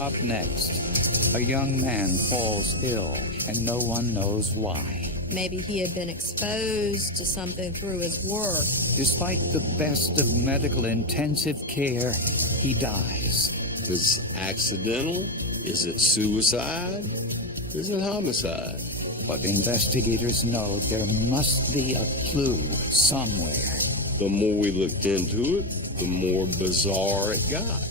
Up next, a young man falls ill and no one knows why. Maybe he had been exposed to something through his work. Despite the best of medical intensive care, he dies. Is it accidental? Is it suicide? Is it homicide? But investigators know there must be a clue somewhere. The more we looked into it, the more bizarre it got.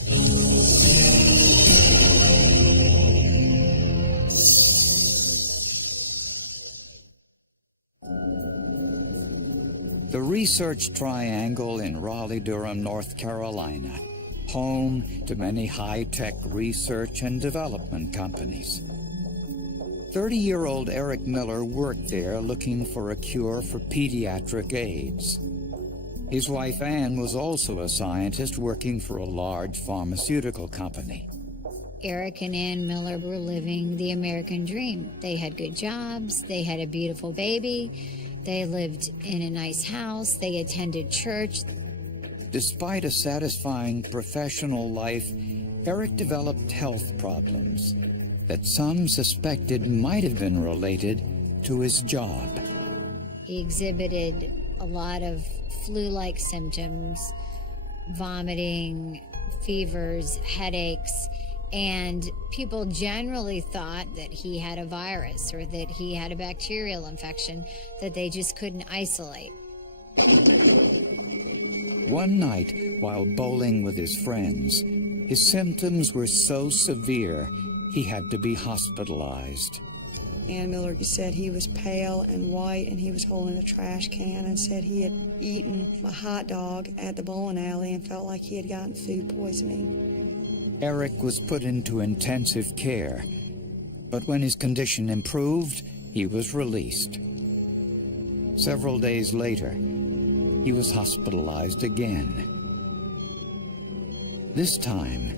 The Research Triangle in Raleigh-Durham, North Carolina, home to many high-tech research and development companies. 30-year-old Eric Miller worked there looking for a cure for pediatric AIDS. His wife Ann was also a scientist working for a large pharmaceutical company. Eric and Ann Miller were living the American dream. They had good jobs, they had a beautiful baby, they lived in a nice house, they attended church. Despite a satisfying professional life, Eric developed health problems that some suspected might have been related to his job. He exhibited a lot of flu-like symptoms, vomiting, fevers, headaches, and people generally thought that he had a virus or that he had a bacterial infection that they just couldn't isolate. One night, while bowling with his friends, his symptoms were so severe he had to be hospitalized. Ann Miller said he was pale and white and he was holding a trash can and said he had eaten a hot dog at the bowling alley and felt like he had gotten food poisoning. Eric was put into intensive care, but when his condition improved, he was released. Several days later, he was hospitalized again. This time,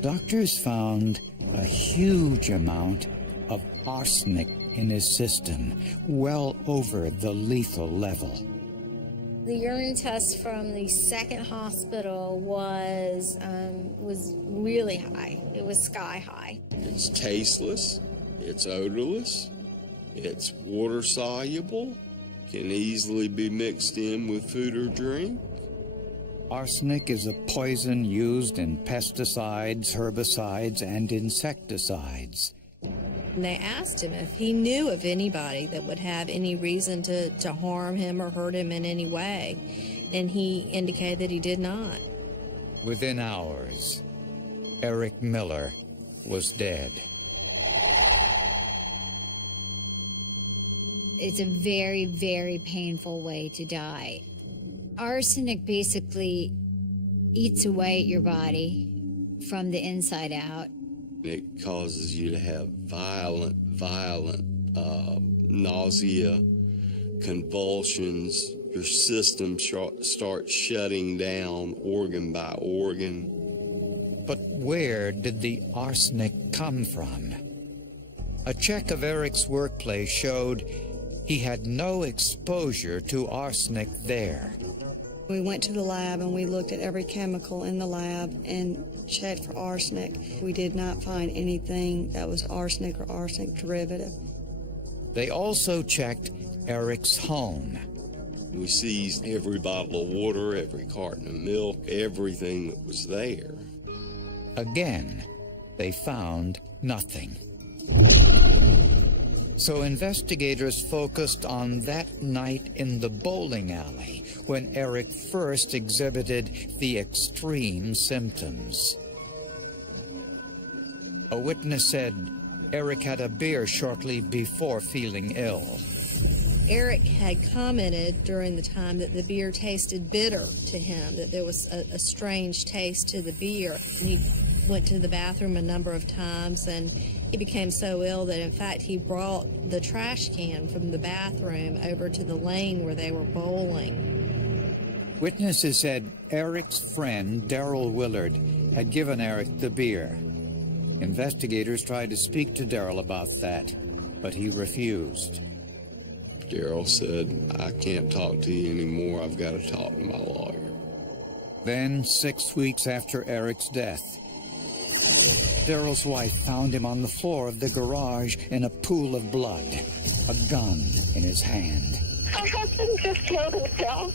doctors found a huge amount of arsenic in his system, well over the lethal level. The urine test from the second hospital was really high. It was sky high. It's tasteless, it's odorless, it's water soluble, can easily be mixed in with food or drink. Arsenic is a poison used in pesticides, herbicides, and insecticides. And they asked him if he knew of anybody that would have any reason to harm him or hurt him in any way, and he indicated that he did not. Within hours, Eric Miller was dead. It's a very, very painful way to die. Arsenic basically eats away at your body from the inside out. It causes you to have violent nausea, convulsions. Your system starts shutting down organ by organ. But where did the arsenic come from? A check of Eric's workplace showed he had no exposure to arsenic there. We went to the lab and we looked at every chemical in the lab and checked for arsenic. We did not find anything that was arsenic or arsenic derivative. They also checked Eric's home. We seized every bottle of water, every carton of milk, everything that was there. Again, they found nothing. So investigators focused on that night in the bowling alley when Eric first exhibited the extreme symptoms. A witness said Eric had a beer shortly before feeling ill. Eric had commented during the time that the beer tasted bitter to him, that there was a strange taste to the beer. And he went to the bathroom a number of times, and he became so ill that, in fact, he brought the trash can from the bathroom over to the lane where they were bowling. Witnesses said Eric's friend, Daryl Willard, had given Eric the beer. Investigators tried to speak to Daryl about that, but he refused. Daryl said, "I can't talk to you anymore. I've got to talk to my lawyer." Then, 6 weeks after Eric's death, Daryl's wife found him on the floor of the garage in a pool of blood, a gun in his hand. My husband just killed himself.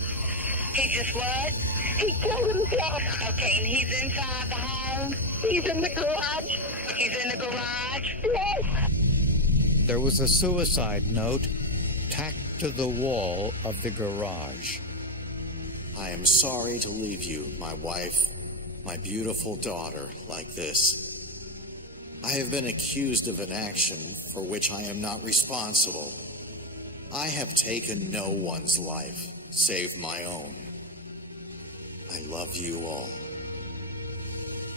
He just what? He killed himself. Okay, and he's inside the home? He's in the garage. He's in the garage? Yes. There was a suicide note tacked to the wall of the garage. I am sorry to leave you, my wife, my beautiful daughter, like this. I have been accused of an action for which I am not responsible. I have taken no one's life, save my own. I love you all.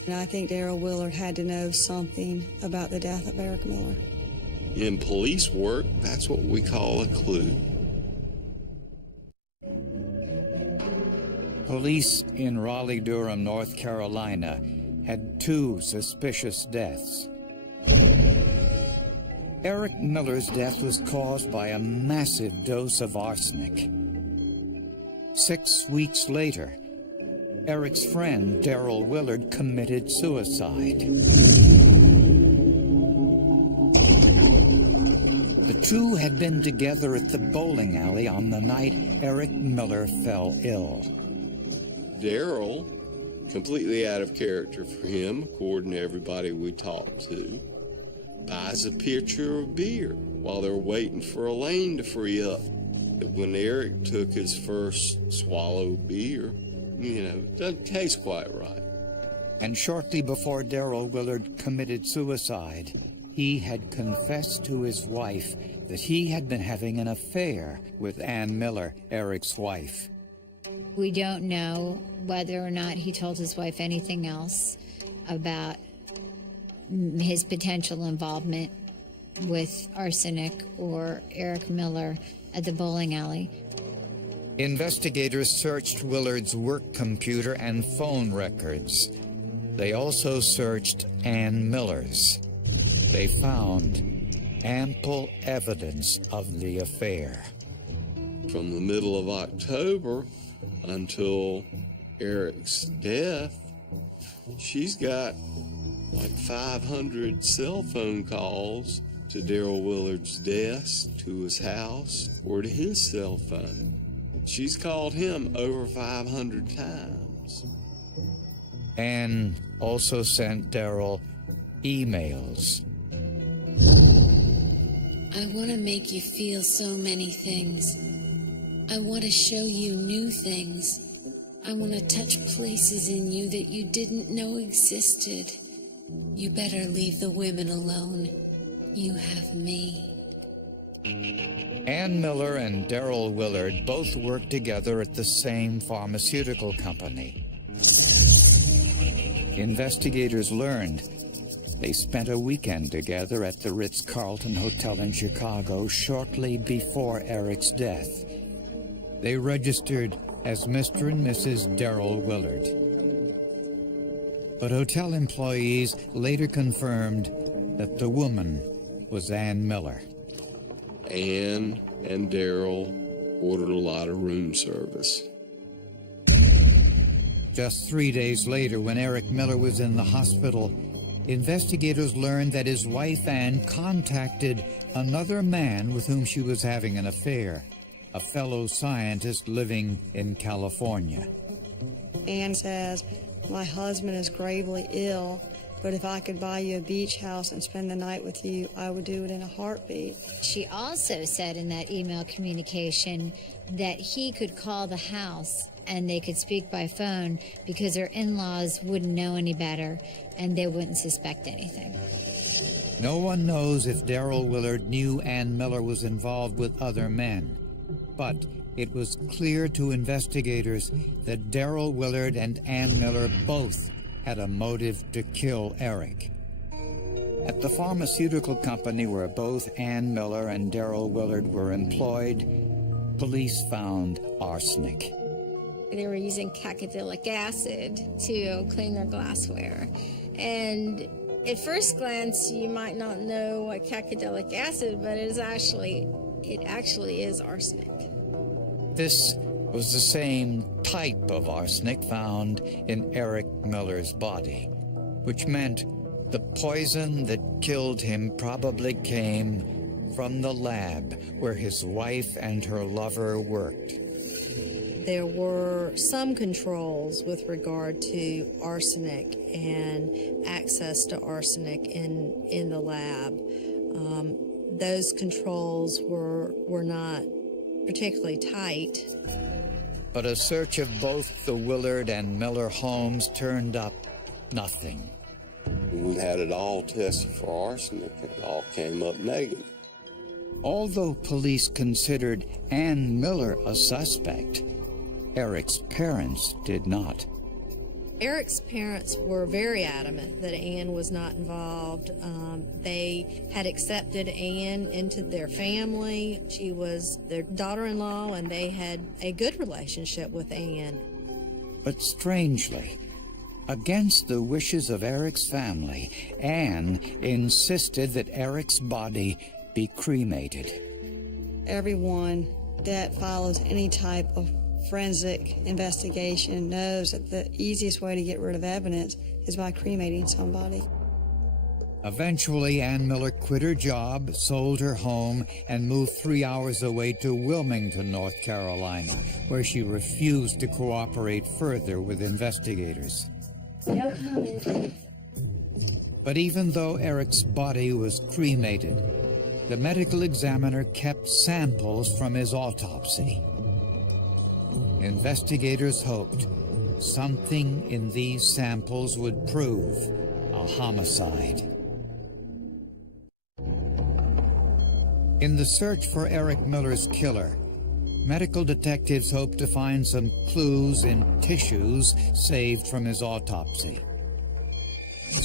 And I think Daryl Willard had to know something about the death of Eric Miller. In police work, that's what we call a clue. Police in Raleigh-Durham, North Carolina, had 2 suspicious deaths. Eric Miller's death was caused by a massive dose of arsenic. 6 weeks later, Eric's friend, Daryl Willard, committed suicide. The two had been together at the bowling alley on the night Eric Miller fell ill. Daryl, completely out of character for him, according to everybody we talked to, buys a pitcher of beer while they're waiting for Elaine to free up. When Eric took his first swallow of beer, it doesn't taste quite right. And shortly before Daryl Willard committed suicide, he had confessed to his wife that he had been having an affair with Ann Miller, Eric's wife. We don't know whether or not he told his wife anything else about his potential involvement with arsenic or Eric Miller at the bowling alley. Investigators searched Willard's work computer and phone records. They also searched Ann Miller's. They found ample evidence of the affair. From the middle of October until Eric's death, she's got like 500 cell phone calls to Daryl Willard's desk, to his house, or to his cell phone. She's called him over 500 times. Ann also sent Daryl emails. I want to make you feel so many things. I want to show you new things. I want to touch places in you that you didn't know existed. You better leave the women alone. You have me. Ann Miller and Daryl Willard both worked together at the same pharmaceutical company. Investigators learned they spent a weekend together at the Ritz-Carlton Hotel in Chicago shortly before Eric's death. They registered as Mr. and Mrs. Daryl Willard. But hotel employees later confirmed that the woman was Ann Miller. Ann and Daryl ordered a lot of room service. Just 3 days later, when Eric Miller was in the hospital, investigators learned that his wife Ann contacted another man with whom she was having an affair, a fellow scientist living in California. Ann says, my husband is gravely ill, but if I could buy you a beach house and spend the night with you, I would do it in a heartbeat. She also said in that email communication that he could call the house and they could speak by phone because her in-laws wouldn't know any better and they wouldn't suspect anything. No one knows if Daryl Willard knew Ann Miller was involved with other men, but it was clear to investigators that Daryl Willard and Ann Miller both had a motive to kill Eric. At the pharmaceutical company where both Ann Miller and Daryl Willard were employed, police found arsenic. They were using cacodyllic acid to clean their glassware. And at first glance, you might not know what cacodyllic acid, but it actually is arsenic. This was the same type of arsenic found in Eric Miller's body, which meant The poison that killed him probably came from the lab where his wife and her lover worked. There were some controls with regard to arsenic and access to arsenic in the lab. Those controls were not particularly tight. But a search of both the Willard and Miller homes turned up nothing. We had it all tested for arsenic, and it all came up negative. Although police considered Ann Miller a suspect, Eric's parents did not. Eric's parents were very adamant that Ann was not involved. They had accepted Ann into their family. She was their daughter-in-law, and they had a good relationship with Ann. But strangely, against the wishes of Eric's family, Ann insisted that Eric's body be cremated. Everyone that follows any type of forensic investigation knows that the easiest way to get rid of evidence is by cremating somebody. Eventually, Ann Miller quit her job, sold her home, and moved 3 hours away to Wilmington, North Carolina, where she refused to cooperate further with investigators. But even though Eric's body was cremated, the medical examiner kept samples from his autopsy. Investigators hoped something in these samples would prove a homicide. In the search for Eric Miller's killer, medical detectives hoped to find some clues in tissues saved from his autopsy.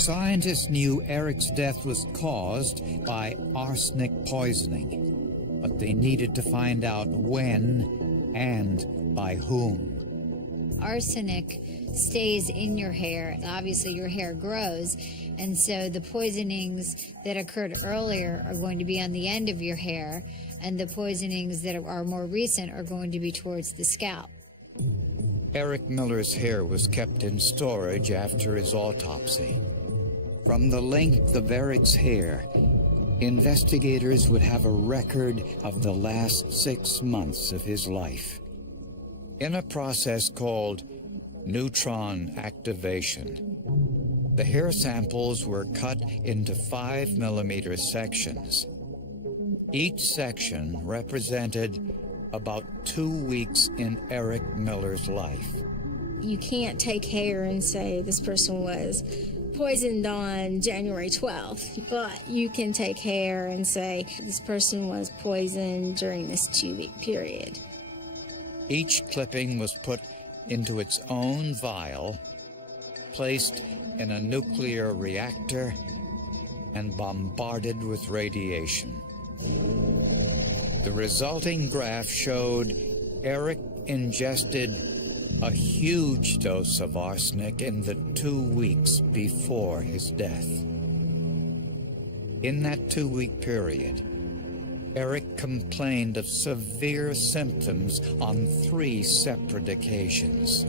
Scientists knew Eric's death was caused by arsenic poisoning, but they needed to find out when and by whom. Arsenic stays in your hair. Obviously, your hair grows, and so the poisonings that occurred earlier are going to be on the end of your hair, and the poisonings that are more recent are going to be towards the scalp. Eric Miller's hair was kept in storage after his autopsy. From the length of Eric's hair, investigators would have a record of the last 6 months of his life. In a process called neutron activation, the hair samples were cut into 5mm sections. Each section represented about 2 weeks in Eric Miller's life. You can't take hair and say this person was poisoned on January 12th, but you can take hair and say this person was poisoned during this 2-week period. Each clipping was put into its own vial, placed in a nuclear reactor, and bombarded with radiation. The resulting graph showed Eric ingested a huge dose of arsenic in the 2 weeks before his death. In that 2-week period, Eric complained of severe symptoms on 3 separate occasions.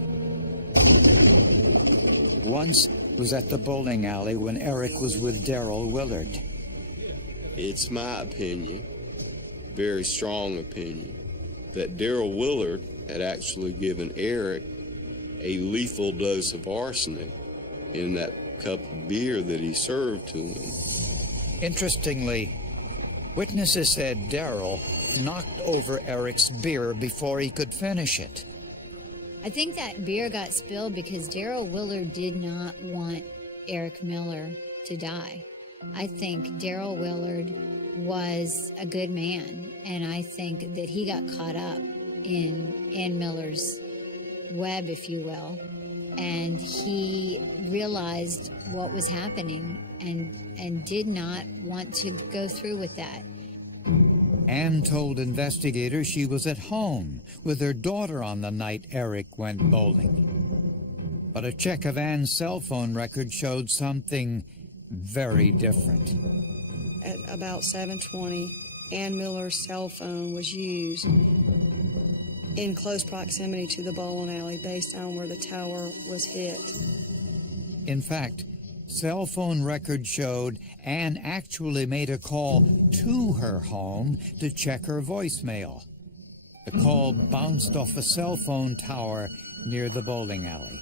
Once was at the bowling alley when Eric was with Darrell Willard. It's my opinion, very strong opinion, that Darrell Willard had actually given Eric a lethal dose of arsenic in that cup of beer that he served to him. Interestingly, witnesses said Darrell knocked over Eric's beer before he could finish it. I think that beer got spilled because Darrell Willard did not want Eric Miller to die. I think Darrell Willard was a good man, and I think that he got caught up in Ann Miller's web, if you will, and he realized what was happening and did not want to go through with that. Ann told investigators she was at home with her daughter on the night Eric went bowling. But a check of Ann's cell phone record showed something very different. At about 7:20, Ann Miller's cell phone was used in close proximity to the bowling alley based on where the tower was hit. In fact, cell phone records showed Ann actually made a call to her home to check her voicemail. The call bounced off a cell phone tower near the bowling alley.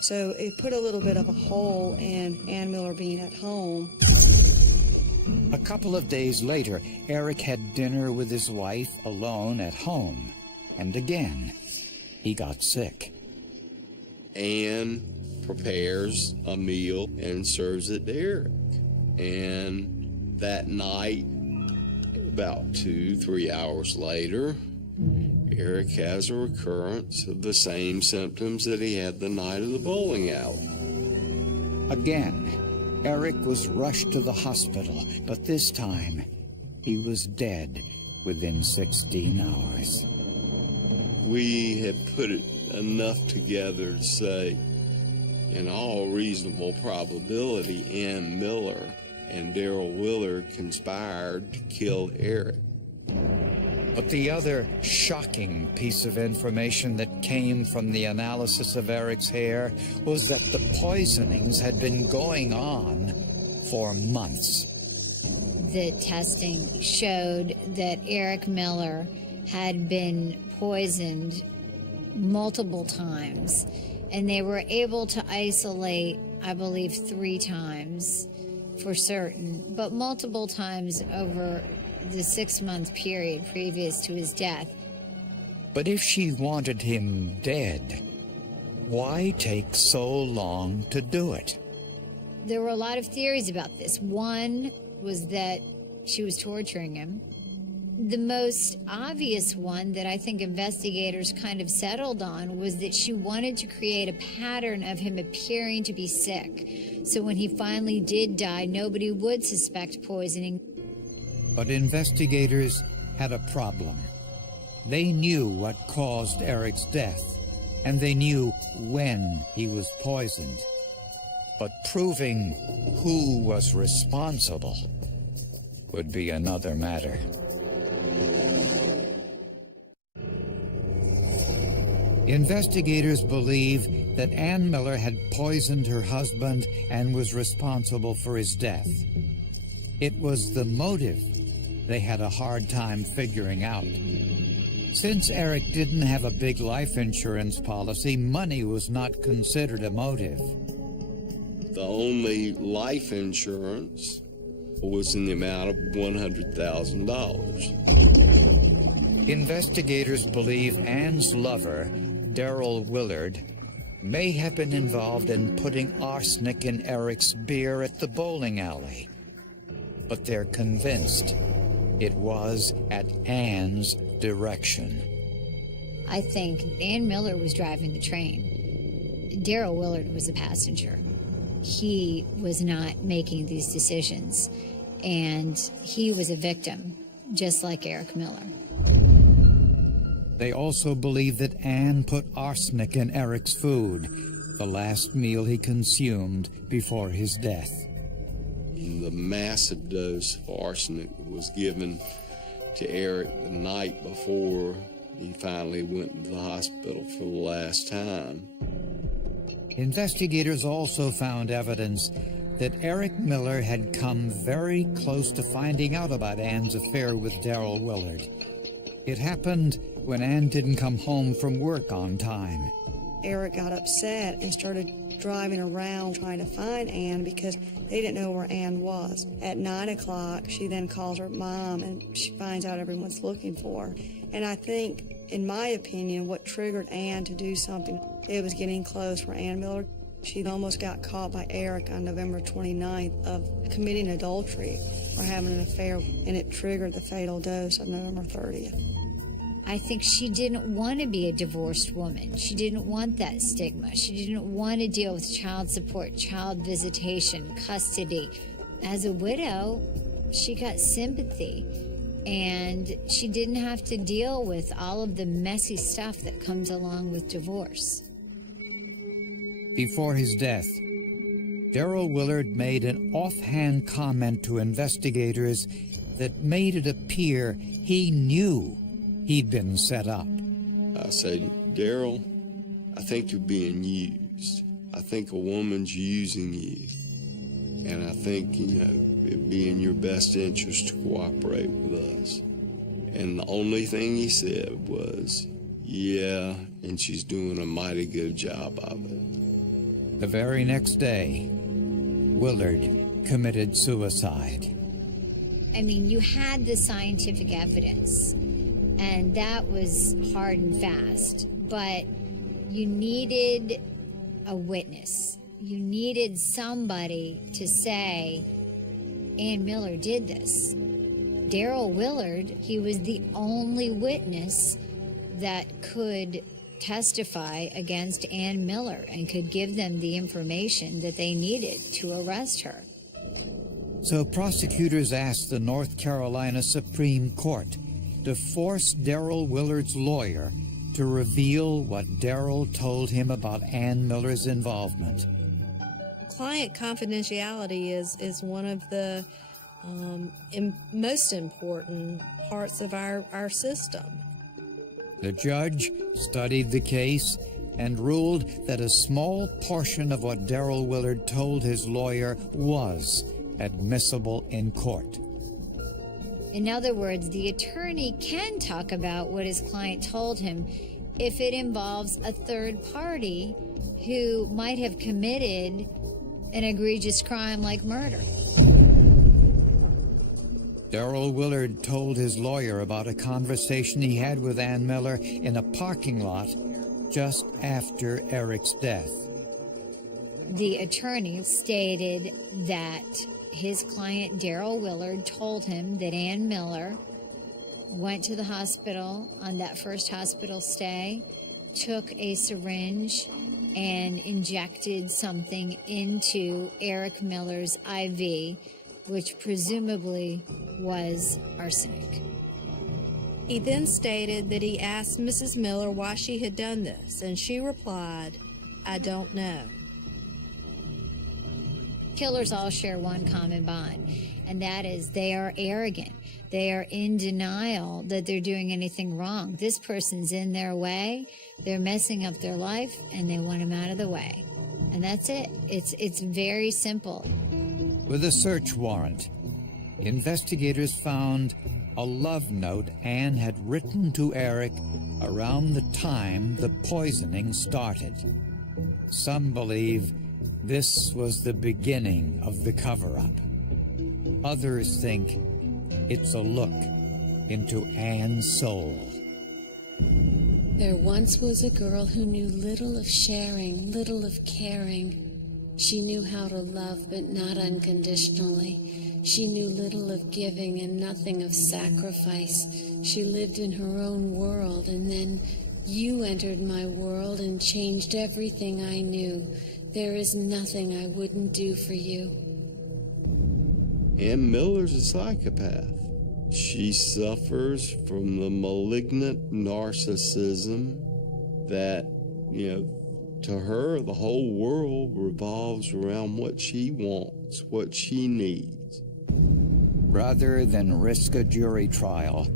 So it put a little bit of a hole in Ann Miller being at home. A couple of days later, Eric had dinner with his wife alone at home. And again, he got sick. Ann prepares a meal and serves it to Eric. And that night, about 2-3 hours later, Eric has a recurrence of the same symptoms that he had the night of the bowling alley. Again, Eric was rushed to the hospital, but this time he was dead within 16 hours. We had put it enough together to say, in all reasonable probability, Ann Miller and Darrell Willard conspired to kill Eric. But the other shocking piece of information that came from the analysis of Eric's hair was that the poisonings had been going on for months. The testing showed that Eric Miller had been poisoned multiple times, and they were able to isolate, I believe, 3 times for certain, but multiple times over the 6-month period previous to his death. But if she wanted him dead, why take so long to do it? There were a lot of theories about this. One was that she was torturing him. The most obvious one that I think investigators kind of settled on was that she wanted to create a pattern of him appearing to be sick. So when he finally did die, nobody would suspect poisoning. But investigators had a problem. They knew what caused Eric's death, and they knew when he was poisoned. But proving who was responsible would be another matter. Investigators believe that Ann Miller had poisoned her husband and was responsible for his death. It was the motive they had a hard time figuring out. Since Eric didn't have a big life insurance policy, money was not considered a motive. The only life insurance was in the amount of $100,000. Investigators believe Ann's lover, Darrell Willard, may have been involved in putting arsenic in Eric's beer at the bowling alley. But they're convinced it was at Ann's direction. I think Ann Miller was driving the train. Darrell Willard was a passenger. He was not making these decisions, and he was a victim, just like Eric Miller. They also believe that Ann put arsenic in Eric's food, the last meal he consumed before his death. The massive dose of arsenic was given to Eric the night before he finally went into the hospital for the last time. Investigators also found evidence that Eric Miller had come very close to finding out about Ann's affair with Darrell Willard. It happened when Ann didn't come home from work on time. Eric got upset and started driving around trying to find Ann because they didn't know where Ann was. At 9 o'clock, she then calls her mom and she finds out everyone's looking for her. And I think, in my opinion, what triggered Ann to do something, it was getting close for Ann Miller. She almost got caught by Eric on November 29th of committing adultery or having an affair, and it triggered the fatal dose on November 30th. I think she didn't want to be a divorced woman. She didn't want that stigma. She didn't want to deal with child support, child visitation, custody. As a widow, she got sympathy, and she didn't have to deal with all of the messy stuff that comes along with divorce. Before his death, Darrell Willard made an offhand comment to investigators that made it appear he knew he'd been set up. I said, Darrell, I think you're being used. I think a woman's using you. And I think, it'd be in your best interest to cooperate with us. And the only thing he said was, yeah, and she's doing a mighty good job of it. The very next day, Willard committed suicide. I mean, you had the scientific evidence, and that was hard and fast, but you needed a witness. You needed somebody to say, Ann Miller did this. Daryl Willard, he was the only witness that could testify against Ann Miller and could give them the information that they needed to arrest her. So prosecutors asked the North Carolina Supreme Court to force Daryl Willard's lawyer to reveal what Daryl told him about Ann Miller's involvement. Client confidentiality is one of the most important parts of our system. The judge studied the case and ruled that a small portion of what Daryl Willard told his lawyer was admissible in court. In other words, the attorney can talk about what his client told him if it involves a third party who might have committed an egregious crime like murder. Daryl Willard told his lawyer about a conversation he had with Ann Miller in a parking lot just after Eric's death. The attorney stated that his client, Daryl Willard, told him that Ann Miller went to the hospital on that first hospital stay, took a syringe, and injected something into Eric Miller's IV, which presumably was arsenic. He then stated that he asked Mrs. Miller why she had done this, and she replied, "I don't know." Killers all share one common bond, and that is they are arrogant. They are in denial that they're doing anything wrong. This person's in their way, they're messing up their life, and they want him out of the way. And that's it. It's very simple. With a search warrant, investigators found a love note Ann had written to Eric around the time the poisoning started. Some believe this was the beginning of the cover-up. Others think it's a look into Ann's soul. There once was a girl who knew little of sharing, little of caring. She knew how to love, but not unconditionally. She knew little of giving and nothing of sacrifice. She lived in her own world, and then you entered my world and changed everything I knew. There is nothing I wouldn't do for you. Ann Miller's a psychopath. She suffers from the malignant narcissism that, to her, the whole world revolves around what she wants, what she needs. Rather than risk a jury trial,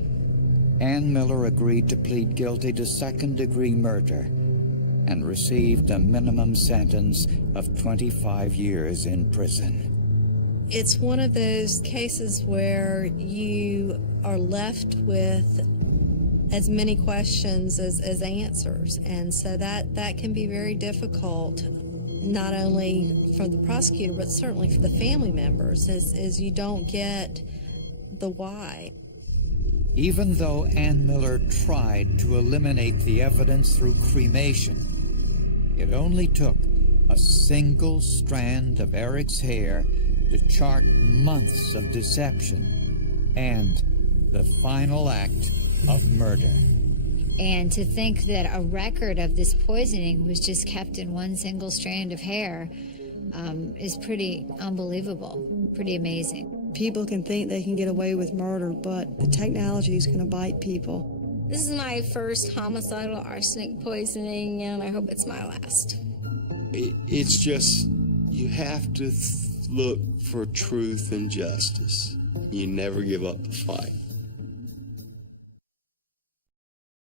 Ann Miller agreed to plead guilty to second-degree murder and received a minimum sentence of 25 years in prison. It's one of those cases where you are left with as many questions as answers, and so that can be very difficult, not only for the prosecutor but certainly for the family members, as you don't get the why. Even though Ann Miller tried to eliminate the evidence through cremation, it only took a single strand of Eric's hair to chart months of deception and the final act of murder. And to think that a record of this poisoning was just kept in one single strand of hair is pretty unbelievable, pretty amazing. People can think they can get away with murder, but the technology is going to bite people. This is my first homicidal arsenic poisoning, and I hope it's my last. It's just, you have to look for truth and justice. You never give up the fight.